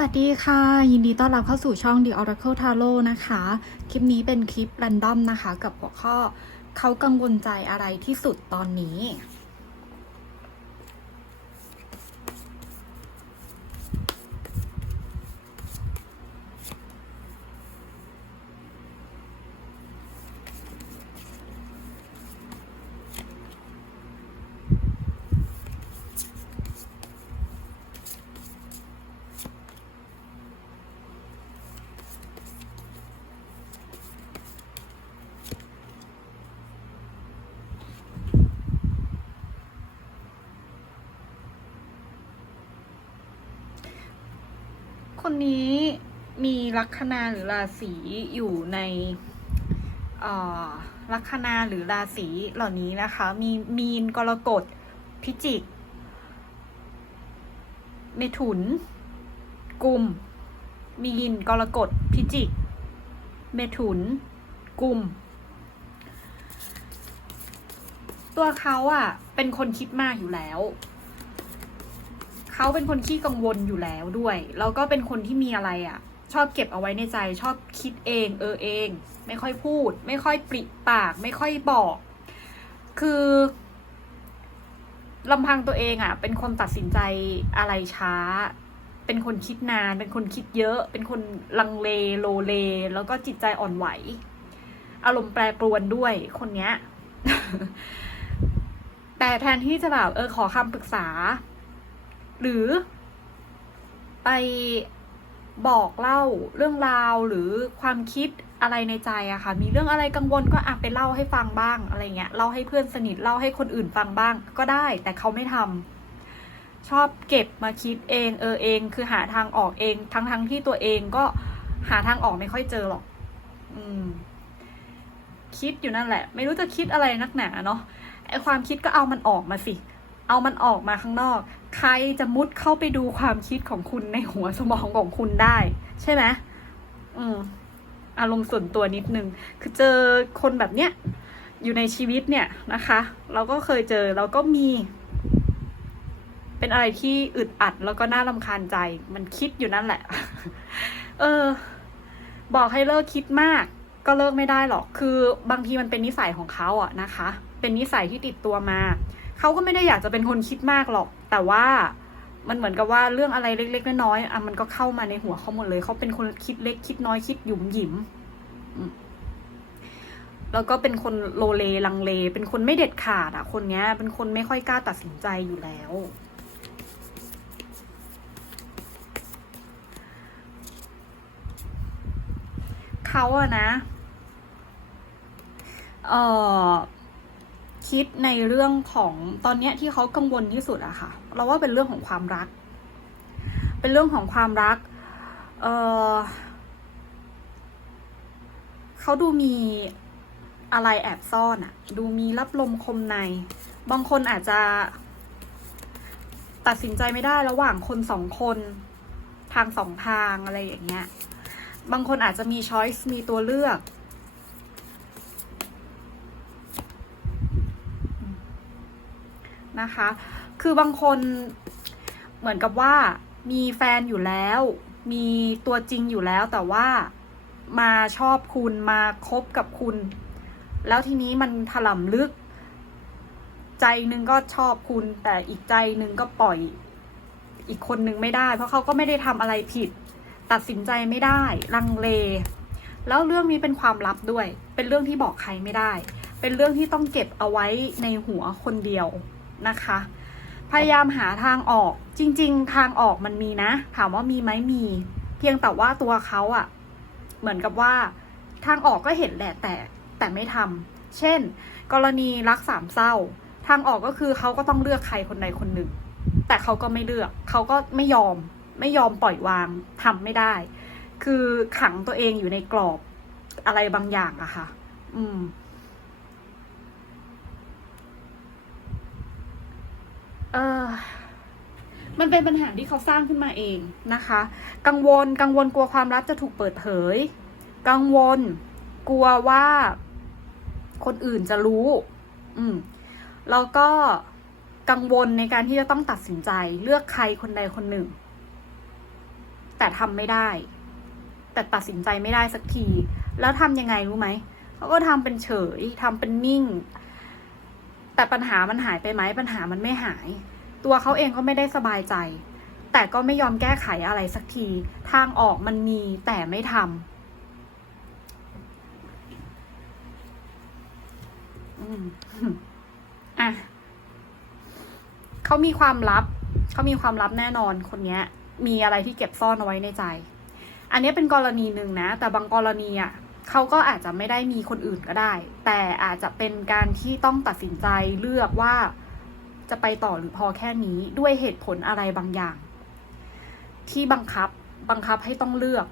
สวัสดีค่ะ ยินดีต้อนรับเข้าสู่ช่อง The Oracle Tarot นะคะ คลิปนี้เป็นคลิปแรนดอมนะคะ กับหัวข้อเขากังวลใจอะไรที่สุดตอนนี้ คนนี้มีลัคนาหรือราศีอยู่ในอ่อลัคนาหรือราศีเหล่านี้นะคะ มีมีนกรกฎพิจิก เมถุน กุม มีนกรกฎพิจิก เมถุน กุม ตัวเขาอะเป็นคนคิดมากอยู่แล้ว เขาเป็นคนขี้กังวลอยู่แล้วด้วย แล้วก็เป็นคนที่มีอะไรอะ่ะ ชอบเก็บเอาไว้ในใจ ชอบคิดเอง เออเอง ไม่ค่อยพูด ไม่ค่อยปริปาก ไม่ค่อยบอก คือลำพังตัวเองอะ่ะ เป็นคนตัดสินใจอะไรช้า เป็นคนคิดนาน เป็นคนคิดเยอะ เป็นคนลังเลโลเล แล้วก็จิตใจอ่อนไหว อารมณ์แปรปรวนด้วยคนเนี้ยแต่แทนที่จะแบบเออขอคำปรึกษา หรือ ไปบอกเล่าเรื่องราวหรือความคิดอะไรในใจอะค่ะ มีเรื่องอะไรกังวลก็อะไปเล่าให้ฟังบ้างอะไรเงี้ยเล่าให้เพื่อนสนิทเล่าให้คนอื่นฟังบ้าง ก็ได้ แต่เขาไม่ทำชอบเก็บมาคิดเองเออเอง คือหาทางออกเอง ทั้งทั้งที่ตัวเองก็หาทางออกไม่ค่อยเจอหรอก อืม คิดอยู่นั่นแหละ ไม่รู้จะคิดอะไรนักหนาเนาะไอความคิดก็เอามันออกมาสิ เอามันออกมาข้างนอก ใครจะมุดเข้าไปดูความคิดของคุณในหัวสมองของคุณได้ ใช่ไหมอืมอารมณ์ส่วนตัวนิดนึง คือเจอคนแบบเนี้ยอยู่ในชีวิตเนี่ยนะคะ เราก็เคยเจอเราก็มี เป็นอะไรที่อึดอัดแล้วก็น่ารำคาญใจ มันคิดอยู่นั่นแหละ เออ บอกให้เลิกคิดมาก ก็เลิกไม่ได้หรอก คือบางทีมันเป็นนิสัยของเขาอะนะคะ เป็นนิสัยที่ติดตัวมา เขาก็ไม่ได้อยากจะเป็นคนคิดมากหรอก แต่ว่ามันเหมือนกับว่าเรื่องอะไรเล็ก ๆ น้อยๆอะมันก็เข้ามาในหัวเขาหมดเลยเขาเป็นคนคิดเล็กคิดน้อยคิดหยุมหยิมแล้วก็เป็นคนโลเลลังเล เป็นคนไม่เด็ดขาดอะคนเนี้ย เป็นคนไม่ค่อยกล้าตัดสินใจอยู่แล้ว เขาอะนะ เออ คิดในเรื่องของตอนนี้ที่เขากังวลที่สุดอะค่ะ เราว่าเป็นเรื่องของความรัก เป็นเรื่องของความรัก เออเขาดูมีอะไรแอบซ่อนอะดูมีรับลมคมใน บางคนอาจจะตัดสินใจไม่ได้ระหว่างคนสองคนทางสองทางอะไรอย่างเงี้ย บางคนอาจจะมีช้อยส์มีตัวเลือก นะคะ คือบางคนเหมือนกับว่ามีแฟนอยู่แล้ว มีตัวจริงอยู่แล้วแต่ว่ามาชอบคุณมาคบกับคุณ แล้วทีนี้มันถล่มลึก ใจหนึ่งก็ชอบคุณ แต่อีกใจหนึ่งก็ปล่อยอีกคนนึงไม่ได้ เพราะเขาก็ไม่ได้ทำอะไรผิด ตัดสินใจไม่ได้ ลังเล แล้วเรื่องนี้เป็นความลับด้วย เป็นเรื่องที่บอกใครไม่ได้ เป็นเรื่องที่ต้องเก็บเอาไว้ในหัวคนเดียว นะคะ พยายามหาทางออกจริง ๆ ทางออกมันมีนะ ถามว่ามีไหมมี เพียงแต่ว่าตัวเขาอะเหมือนกับว่า ทางออกก็เห็นแหละแต่แต่ไม่ทำเช่น กรณีรักสามเศร้า ทางออกก็คือเขาก็ต้องเลือกใครคนใดคนหนึ่ง แต่เขาก็ไม่เลือกเขาก็ไม่ยอมไม่ยอมปล่อยวางทำไม่ได้ คือขังตัวเองอยู่ในกรอบอะไรบางอย่างอะค่ะ อืม เออมันเป็นปัญหาที่เขาสร้างขึ้นมาเองนะคะ กังวลกังวลกลัวความลับจะถูกเปิดเผย กังวล กลัวว่าคนอื่นจะรู้ อืมแล้วก็กังวลในการที่จะต้องตัดสินใจเลือกใครคนใดคนหนึ่ง แต่ทำไม่ได้ แต่ตัดสินใจไม่ได้สักที แล้วทำยังไงรู้ไหมเขาก็ทำเป็นเฉยทำเป็นนิ่ง แต่ปัญหามันหายไปไหมปัญหามันไม่หาย ตัวเขาเองก็ไม่ได้สบายใจ แต่ก็ไม่ยอมแก้ไขอะไรสักที ทางออกมันมีแต่ไม่ทำอะเขามีความลับ เขามีความลับแน่นอนคนเนี้ย มีอะไรที่เก็บซ่อนเอาไว้ในใจ อันนี้เป็นกรณีหนึ่งนะ แต่บางกรณีอะ เขาก็อาจจะไม่ได้มีคนอื่นก็ได้ แต่อาจจะเป็นการที่ต้องตัดสินใจเลือกว่าจะไปต่อหรือพอแค่นี้ด้วยเหตุผลอะไรบางอย่าง ที่บังคับบังคับให้ต้องเลือก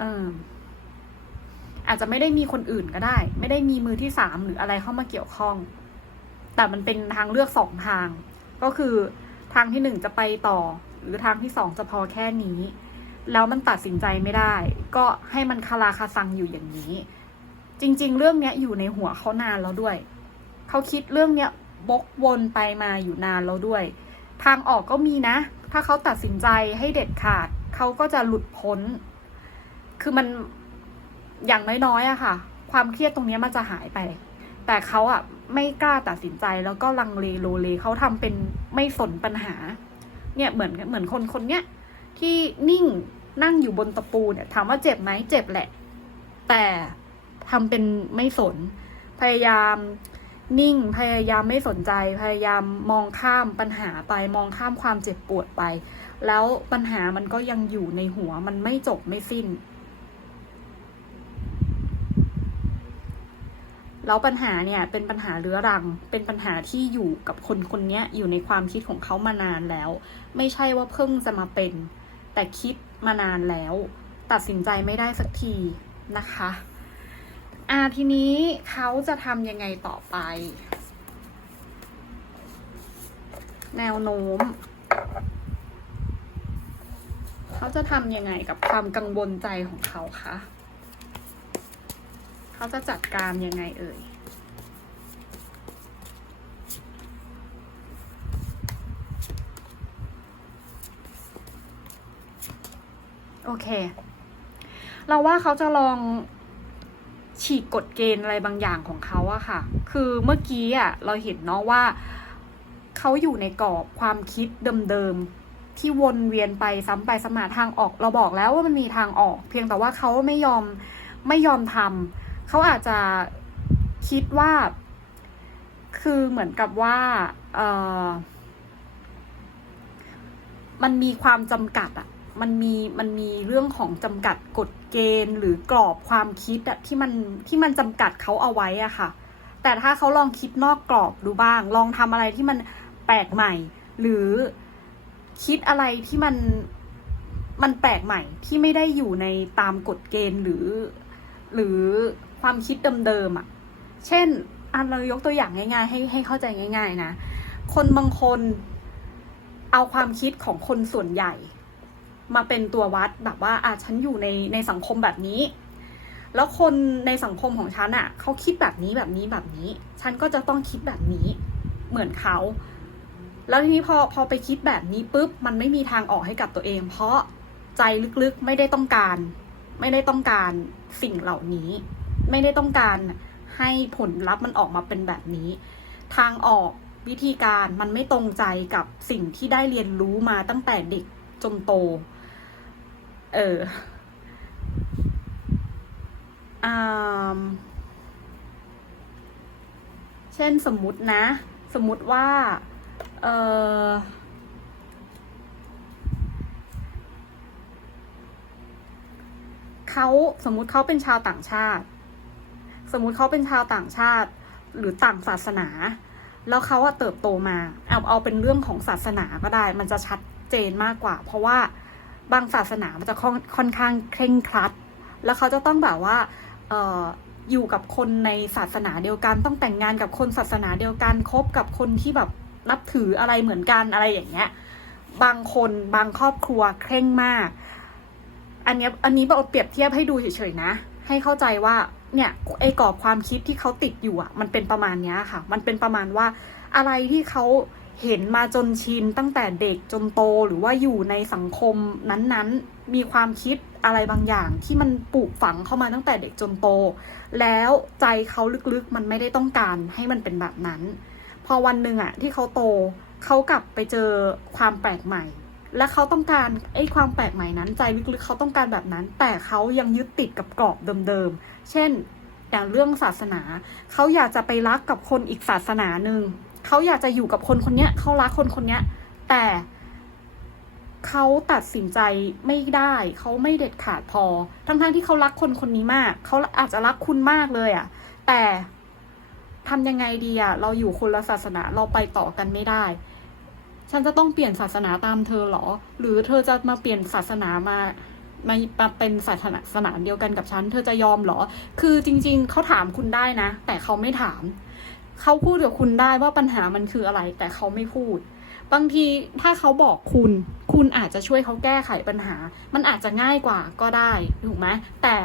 เอออาจจะไม่ได้มีคนอื่นก็ได้ ไม่ได้มีมือที่สามหรืออะไรเข้ามาเกี่ยวข้อง แต่มันเป็นทางเลือกสองทาง ก็คือทางที่หนึ่งจะไปต่อ หรือทางที่สองจะพอแค่นี้ แล้วมันตัดสินใจไม่ได้ ก็ให้มันคาราคาซังอยู่อย่างนี้ จริง ๆ เรื่องเนี้ยอยู่ในหัวเขานานแล้วด้วย เขาคิดเรื่องเนี้ยบกวนไปมาอยู่นานแล้วด้วย ทางออกก็มีนะ ถ้าเขาตัดสินใจให้เด็ดขาด เขาก็จะหลุดพ้น คือมันอย่างน้อยๆอะค่ะ ความเครียดตรงนี้มันจะหายไป แต่เขาอะไม่กล้าตัดสินใจแล้วก็ลังเลโลเลเขาทำเป็นไม่สนปัญหา เนี่ยเหมือนเหมือนคนคนเนี้ย ที่นิ่งนั่งอยู่บนตะปูเนี่ย ถามว่าเจ็บไหมเจ็บแหละ แต่ทำเป็นไม่สน พยายามนิ่งพยายามไม่สนใจ พยายามมองข้ามปัญหาไปมองข้ามความเจ็บปวดไป แล้วปัญหามันก็ยังอยู่ในหัวมันไม่จบไม่สิ้น แล้วปัญหาเนี่ยเป็นปัญหาเรื้อรัง เป็นปัญหาที่อยู่กับคนคนนี้อยู่ในความคิดของเขามานานแล้ว ไม่ใช่ว่าเพิ่งจะมาเป็น แต่คิดมานานแล้ว ตัดสินใจไม่ได้สักทีนะคะอาทีนี้เขาจะทำยังไงต่อไป แนวโน้ม เขาจะทำยังไงกับความกังวลใจของเขาคะเขาจะจัดการยังไงเอ่ย โอเค เราว่าเขาจะลองฉีกกฎเกณฑ์อะไรบางอย่างของเขาอะค่ะ คือเมื่อกี้อะเราเห็นเนาะว่าเขาอยู่ในกรอบความคิดเดิมๆที่วนเวียนไปซ้ำไปซ้ำมาทางออก เราบอกแล้วว่ามันมีทางออก เพียงแต่ว่าเขาไม่ยอมไม่ยอมทำเขาอาจจะคิดว่า คือเหมือนกับว่าเออมันมีความจำกัดอะ มันมีมันมีเรื่องของจำกัดกฎเกณฑ์หรือกรอบความคิดอะที่มันที่มันจำกัดเขาเอาไว้อะค่ะ แต่ถ้าเขาลองคิดนอกกรอบดูบ้าง ลองทำอะไรที่มันแปลกใหม่ หรือคิดอะไรที่มันมันแปลกใหม่ที่ไม่ได้อยู่ในตามกฎเกณฑ์หรือ หรือความคิดเดิมๆอะเช่นอันเรายกตัวอย่างง่าย ๆ ให้ให้เข้าใจง่าย ๆ นะ คนบางคนเอาความคิดของคนส่วนใหญ่ มาเป็นตัววัดแบบว่าอะฉันอยู่ในในสังคมแบบนี้ แล้วคนในสังคมของฉันอะเขาคิดแบบนี้แบบนี้แบบนี้ ฉันก็จะต้องคิดแบบนี้เหมือนเขา แล้วทีนี้พอพอไปคิดแบบนี้ปุ๊บมันไม่มีทางออกให้กับตัวเอง เพราะใจลึกๆไม่ได้ต้องการ ไม่ได้ต้องการสิ่งเหล่านี้ ไม่ได้ต้องการให้ผลลัพธ์มันออกมาเป็นแบบนี้ ทางออกวิธีการมันไม่ตรงใจกับสิ่งที่ได้เรียนรู้มาตั้งแต่เด็กจนโต เอออ่าเช่นสมมุตินะ สมมุติว่า เออเขาสมมุติเขาเป็นชาวต่างชาติ สมมุติเขาเป็นชาวต่างชาติ หรือต่างศาสนา แล้วเขาอะเติบโตมา เอาเอาเป็นเรื่องของศาสนาก็ได้ มันจะชัดเจนมากกว่า เพราะว่า บางศาสนามันจะค่อนค่อนข้างเคร่งครัด แล้วเขาจะต้องแบบว่าอยู่กับคนในศาสนาเดียวกัน ต้องแต่งงานกับคนศาสนาเดียวกันคบกับคนที่แบบนับถืออะไรเหมือนกันอะไรอย่างเงี้ย บางคนบางครอบครัวเคร่งมาก อันนี้อันนี้เราเปรียบเทียบให้ดูเฉยๆนะ ให้เข้าใจว่าเนี่ยไอ้กรอบความคิดที่เขาติดอยู่อะ มันเป็นประมาณเนี้ยค่ะ มันเป็นประมาณว่าอะไรที่เขา เห็นมาจนชินตั้งแต่เด็กจนโตหรือว่าอยู่ในสังคมนั้นๆ มีความคิดอะไรบางอย่างที่มันปลูกฝังเข้ามาตั้งแต่เด็กจนโต แล้วใจเขาลึกๆมันไม่ได้ต้องการให้มันเป็นแบบนั้น พอวันหนึ่งอะที่เขาโตเขากลับไปเจอความแปลกใหม่ และเขาต้องการไอ้ความแปลกใหม่นั้น ใจลึกๆเขาต้องการแบบนั้น แต่เขายังยึดติดกับกรอบเดิมๆเช่นอย่างเรื่องศาสนา เขาอยากจะไปรักกับคนอีกศาสนาหนึ่ง เขาอยากจะอยู่กับคนคนเนี้ยเขารักคนคนเนี้ยแต่เขาตัดสินใจไม่ได้ เขาไม่เด็ดขาดพอ ทั้งๆที่เขารักคนคนนี้มาก เขาอาจจะรักคุณมากเลยอะ่ะ แต่ทำยังไงดีอะ่ะ เราอยู่คนละศาสนา เราไปต่อกันไม่ได้ ฉันจะต้องเปลี่ยนศาสนาตามเธอเหรอ หรือเธอจะมาเปลี่ยนศาสนามามามาเป็นศาสนาศาสนาเดียวกันกับฉัน เธอจะยอมเหรอ คือจริง ๆ เขาถามคุณได้นะ แต่เขาไม่ถาม เขาพูดกับคุณได้ว่าปัญหามันคืออะไร แต่เขาไม่พูด บางทีถ้าเขาบอกคุณ คุณอาจจะช่วยเขาแก้ไขปัญหา มันอาจจะง่ายกว่าก็ได้ถูกไหมแต่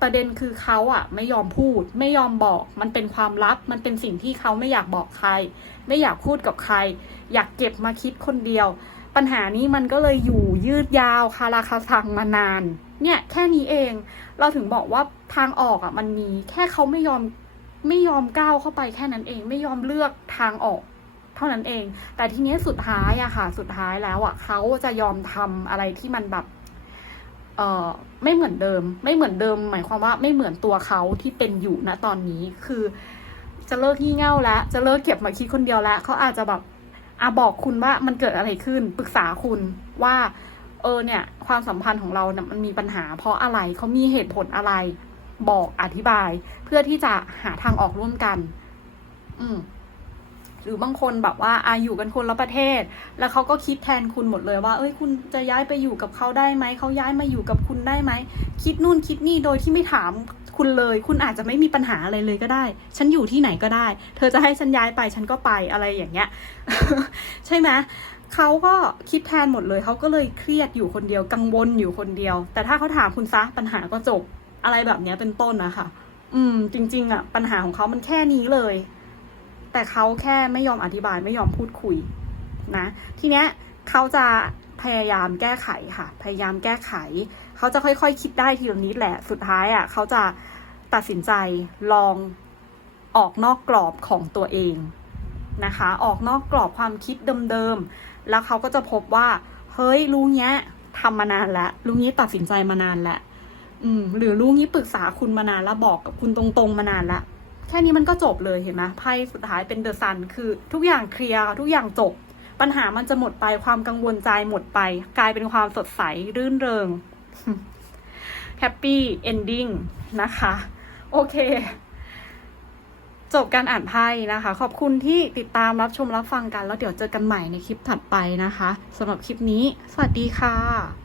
ประเด็นคือเขาอะไม่ยอมพูด ไม่ยอมบอก มันเป็นความลับ มันเป็นสิ่งที่เขาไม่อยากบอกใคร ไม่อยากพูดกับใคร อยากเก็บมาคิดคนเดียว ปัญหานี้มันก็เลยอยู่ยืดยาวคาราคาซังมานาน เนี่ยแค่นี้เอง เราถึงบอกว่าทางออกอะมันมีแค่เขาไม่ยอม ไม่ยอมก้าวเข้าไปแค่นั้นเอง ไม่ยอมเลือกทางออก เท่านั้นเอง แต่ทีนี้สุดท้ายอะค่ะ สุดท้ายแล้วอะเขาจะยอมทำอะไรที่มันแบบ เอ่อไม่เหมือนเดิม ไม่เหมือนเดิม หมายความว่าไม่เหมือนตัวเขาที่เป็นอยู่ณตอนนี้คือจะเลิกงี่เง่าแล้ว จะเลิกเก็บมาคิดคนเดียวแล้วเขาอาจจะแบบอาบอกคุณว่ามันเกิดอะไรขึ้นปรึกษาคุณว่า เออเนี่ย ความสัมพันธ์ของเราเนี่ยมันมีปัญหา เพราะอะไรเขามีเหตุผลอะไร บอกอธิบาย เพื่อที่จะหาทางออกร่วมกัน อืมหรือบางคนแบบว่าอาอยู่กันคนละประเทศ แล้วเขาก็คิดแทนคุณหมดเลยว่า เอ้ยคุณจะย้ายไปอยู่กับเขาได้ไหมเขาย้ายมาอยู่กับคุณได้ไหมคิดนู่นคิดนี่โดยที่ไม่ถามคุณเลย คุณอาจจะไม่มีปัญหาอะไรเลยก็ได้ ฉันอยู่ที่ไหนก็ได้ เธอจะให้ฉันย้ายไปฉันก็ไปอะไรอย่างเงี้ย ใช่ไหมเขาก็คิดแทนหมดเลยเขาก็เลยเครียดอยู่คนเดียวกังวลอยู่คนเดียว แต่ถ้าเขาถามคุณซะปัญหาก็จบ อะไรแบบเนี้ยเป็นต้นนะคะ อืม จริง ๆอะปัญหาของเขามันแค่นี้เลย แต่เขาแค่ไม่ยอมอธิบายไม่ยอมพูดคุยนะ ทีเนี้ยเขาจะพยายามแก้ไขค่ะ พยายามแก้ไข เขาจะค่อยๆคิดได้ทีละนิดแหละ สุดท้ายอะ เขาจะตัดสินใจลองออกนอกกรอบของตัวเองนะคะ ออกนอกกรอบความคิดเดิมๆ แล้วเขาก็จะพบว่า เฮ้ยลุงเนี้ยทำมานานแล้วลุงนี้ตัดสินใจมานานแล้ว อืม หรือลุงนี้ปรึกษาคุณมานานแล้วบอกกับคุณตรงๆมานานล้วแค่นี้มันก็จบเลยเห็นไหมไพ่สุดท้ายเป็นเดอะซันคือทุกอย่างเคลียร์ทุกอย่างจบ ปัญหามันจะหมดไปความกังวลใจหมดไป กลายเป็นความสดใสรื่นเริงแฮปปี้เอนดิ้งนะคะ โอเค จบการอ่านไพ่นะคะ ขอบคุณที่ติดตามรับชมรับฟังกัน แล้วเดี๋ยวเจอกันใหม่ในคลิปถัดไปนะคะสำหรับคลิปนี้ สวัสดีค่ะ